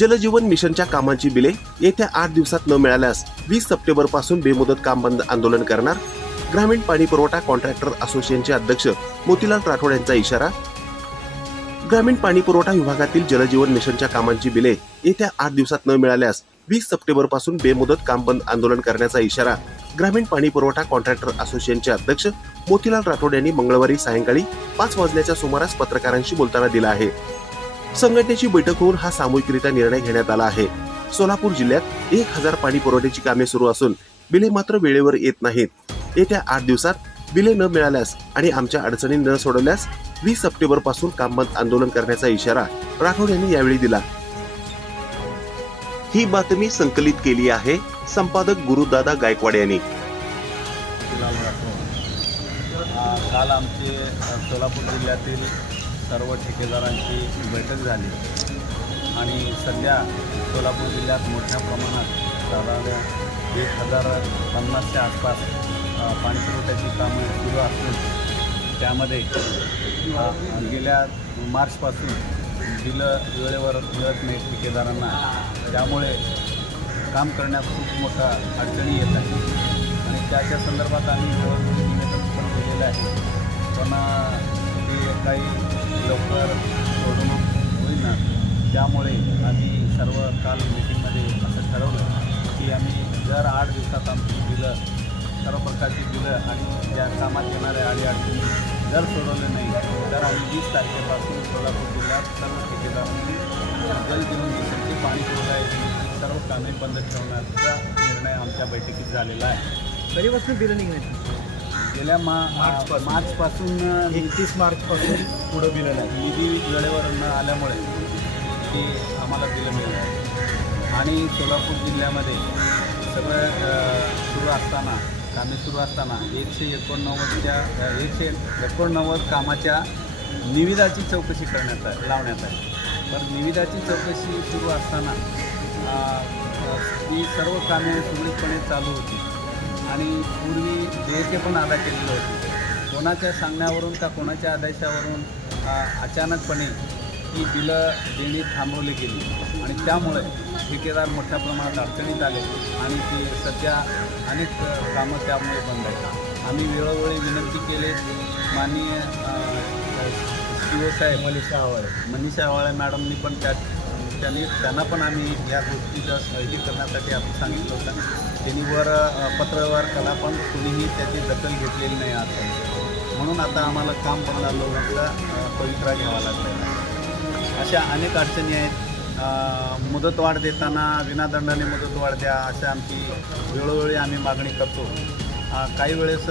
जलजीवन मिशनच्या कामांची बिले येत्या 8 दिवसात न मिळाल्यास 20 सप्टेंबर पासून बेमुदत काम बंद आंदोलन करणार. ग्रामीण पाणी पुरवठा कॉन्ट्रॅक्टर असोसिएशनचे अध्यक्ष मोतीलाल राठोड यांचा इशारा. ग्रामीण पाणी पुरवठा विभागातील जलजीवन मिशनच्या कामांची बिले येत्या 8 दिवसात न मिळाल्यास 20 सप्टेंबर पासून बेमुदत काम बंद आंदोलन करण्याचा इशारा ग्रामीण पाणी पुरवठा कॉन्ट्रॅक्टर असोसिएशनचे अध्यक्ष मोतीलाल राठोड यांनी मंगळवारी सायंकाळी 5 वाजल्याच्या सुमारास पत्रकारांशी बोलताना दिला आहे. संघटनेची बैठक होऊन हा सामूहिकरित्या निर्णय घेण्यात आला आहे. सोलापूर जिल्ह्यात 1000 पाणी पुरवठ्याची कामे सुरू असून बिले मात्र वेळेवर येत नाहीत. येत्या 8 दिवसात बिले न मिळाल्यास आणि आमच्या अडचणी न सोडवल्यास 20 सप्टेंबर पासून काम बंद आंदोलन करण्याचा इशारा राठोड यांनी यावेळी दिला. ही बातमी संकलित केली आहे संपादक गुरुदादा गायकवाड यांनी. काल आमची सोलापूर जिल्ह्यातील सर्व ठेकेदारांची बैठक झाली आणि सध्या सोलापूर जिल्ह्यात मोठ्या प्रमाणात साधारण 1050च्या आसपास पाणी पुरवठ्याची कामं सुरू असून त्यामध्ये गेल्या मार्चपासून बिलं वेळेवर मिळत नाही ठेकेदारांना. त्यामुळे काम करण्यात खूप मोठा अडचणी येत आहे आणि त्याच्या संदर्भात आम्ही निवेदन पण दिलेलं आहे. पण ते काही लवकर सोडवणूक होईना. त्यामुळे आम्ही सर्व काल मीटिंगमध्ये असं ठरवलं की आम्ही जर 8 दिवसात आमची बिलं सर्व प्रकारची बिलं आणि ज्या कामात येणाऱ्या अडीअडचणी जर सोडवले नाही तर आम्ही 20 तारखेपासून सोलापूर जिल्ह्यात सर्व ठेकेदारांनी जलजीवन मिशनची पाणी पुरवठ्याची सर्व कामे बंद ठेवण्याचा निर्णय आमच्या बैठकीत झालेला आहे. कधीपासून बिलं निघण्याची? गेल्या मार्चपासून 31 मार्चपासून पुढं बिलं नाही. निधी वेळेवर न आल्यामुळे ती आम्हाला बिलं मिळणार आणि सोलापूर जिल्ह्यामध्ये सगळं कामे सुरू असताना 189 कामाच्या निविदाची चौकशी लावण्यात आहे. पण निविदाची चौकशी सुरू असताना ही सर्व कामे सुरळीतपणे चालू होती आणि पूर्वी देयके पण अदा केलेले होते. कोणाच्या सांगण्यावरून का कोणाच्या आदेशावरून अचानकपणे ही बिलं देणी थांबवली गेली आणि त्यामुळे ठेकेदार मोठ्या प्रमाणात अडचणीत आले आणि ती सध्या अनेक कामं त्यामुळे बंद आहेत. आम्ही वेळोवेळी विनंती केली. माननीय साहेब मनीषा आवाळे मॅडमनी पण त्यांना पण आम्ही या गोष्टीचं हे करण्यासाठी आपण सांगितलं होतं. त्यांनी पत्रव्यवहार केला पण कुणीही त्याची दखल घेतलेली नाही आता. म्हणून आता आम्हाला काम बंद आंदोलनाचा पवित्रा घ्यावा लागलेला आहे. अशा अनेक अडचणी आहेत. मुदतवाढ देताना विनादंडाने मुदतवाढ द्या अशी आमची वेळोवेळी आम्ही मागणी करतो. काही वेळेस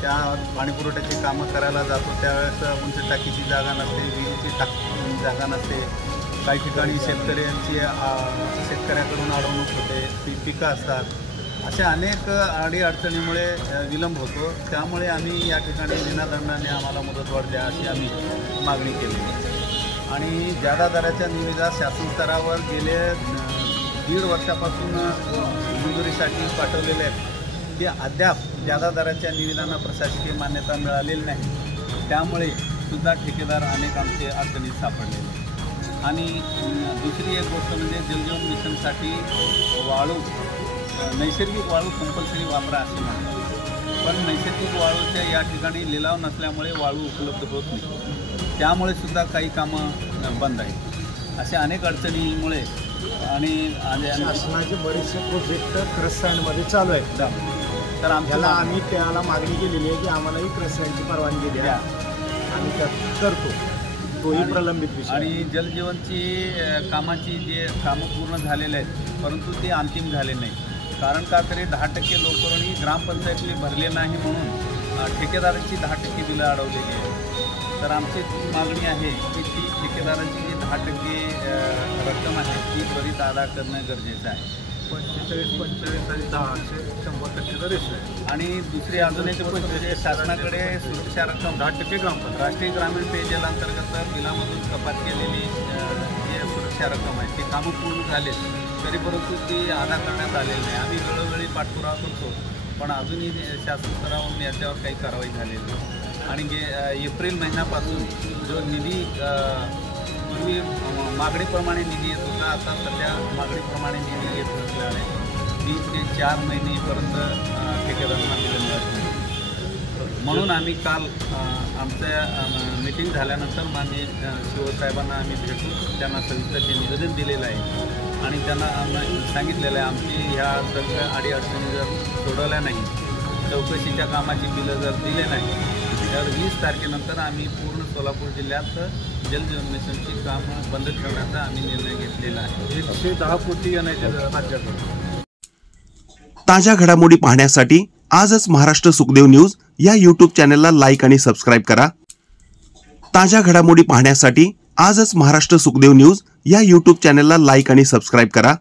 त्या पाणीपुरवठ्याची कामं करायला जातो त्यावेळेस उंच टाकीची जागा नसते, विहिरीची जागा नसते. काही ठिकाणी शेतकऱ्याकडून अडवणूक होते, पिकं असतात. अशा अनेक अडीअडचणीमुळे विलंब होतो. त्यामुळे आम्ही या ठिकाणी विनादंडाने आम्हाला मुदतवाढ द्या अशी आम्ही मागणी केली आणि जादा दराच्या निविदा शासन स्तरावर गेले 1.5 वर्षापासून मंजुरीसाठी पाठवलेले आहेत. ते अद्याप जादा दराच्या निविदांना प्रशासकीय मान्यता मिळालेली नाही. त्यामुळे सुद्धा ठेकेदार अनेक आमचे अडचणीत सापडलेले. आणि दुसरी एक गोष्ट म्हणजे जलजीवन मिशनसाठी वाळू नैसर्गिक वाळू कंपल्सरी वापरा असे म्हणतात. पण नैसर्गिक वाळूच्या या ठिकाणी लिलाव नसल्यामुळे वाळू उपलब्ध होत नाही. त्यामुळे सुद्धा काही कामं बंद आहेत. अशा अनेक अडचणीमुळे आणि शासनाचे बरेचसे प्रोजेक्ट क्रस्टँडमध्ये चालू आहेत. तर आम्ही त्याला मागणी केलेली आहे की आम्हालाही क्रस्टँडची परवानगी द्या. आम्ही करतो. तोही प्रलंबित विषय. आणि जलजीवनची कामाची जे कामं पूर्ण झालेले आहेत परंतु ते अंतिम झाले नाही. कारण का तरी 10% लोकांनी ग्रामपंचायतने भरले नाही म्हणून ठेकेदारांची 10% बिलं अडवलेली आहे. तर आमची मागणी आहे की ती ठेकेदारांची जी 10% रक्कम आहे ती त्वरित अदा करणं गरजेचं आहे. 45 आणि 10 असे 100% रेशो आहे. आणि दुसरी अजून एक गोष्ट म्हणजे शासनाकडे सुरक्षा रक्कम 10% ग्रामपंचायत राष्ट्रीय ग्रामीण पेयजल अंतर्गत बिलामधून कपात केलेली जी सुरक्षा रक्कम आहे ती कामं पूर्ण झाले तरी परंतु ती अदा करण्यात आलेली नाही. आम्ही वेळोवेळी पाठपुरावा करतो पण अजूनही शासन स्तरावरून याच्यावर काही कारवाई झालेली नाही. आणि एप्रिल महिन्यापासून जो निधी पूर्वी मागणीप्रमाणे निधी येत होता, आता सध्या मागणीप्रमाणे निधी येत नसल्याने 3 ते 4 महिनेपर्यंत ठेकेदारांना दिलं मिळत नाही. म्हणून आम्ही काल आमच्या मीटिंग झाल्यानंतर माननीय शिवसाहेबांना आम्ही भेटून त्यांना सविस्तर हे निवेदन दिलेलं आहे आणि त्यांना सांगितलेलं आहे आमची ह्या सगळ्या अडीअडचणी जर सोडवल्या नाही, चौकशीच्या कामाची बिलं जर दिले नाही तर 20 तारखेनंतर आम्ही पूर्ण सोलापूर जिल्ह्यात जलजीवन मिशनची कामं बंद ठेवण्याचा आम्ही निर्णय घेतलेला आहे. 110 कोटी येण्याचे राज्याकडून. ताज्या घडामोडी पाहण्यासाठी आजच महाराष्ट्र सुखदेव न्यूज या यूट्यूब चॅनलला लाईक आणि सबस्क्राईब करा. ताज्या घडामोडी पाहण्यासाठी आजच महाराष्ट्र सुखदेव न्यूज या यूट्यूब चॅनलला लाईक आणि सबस्क्राईब करा.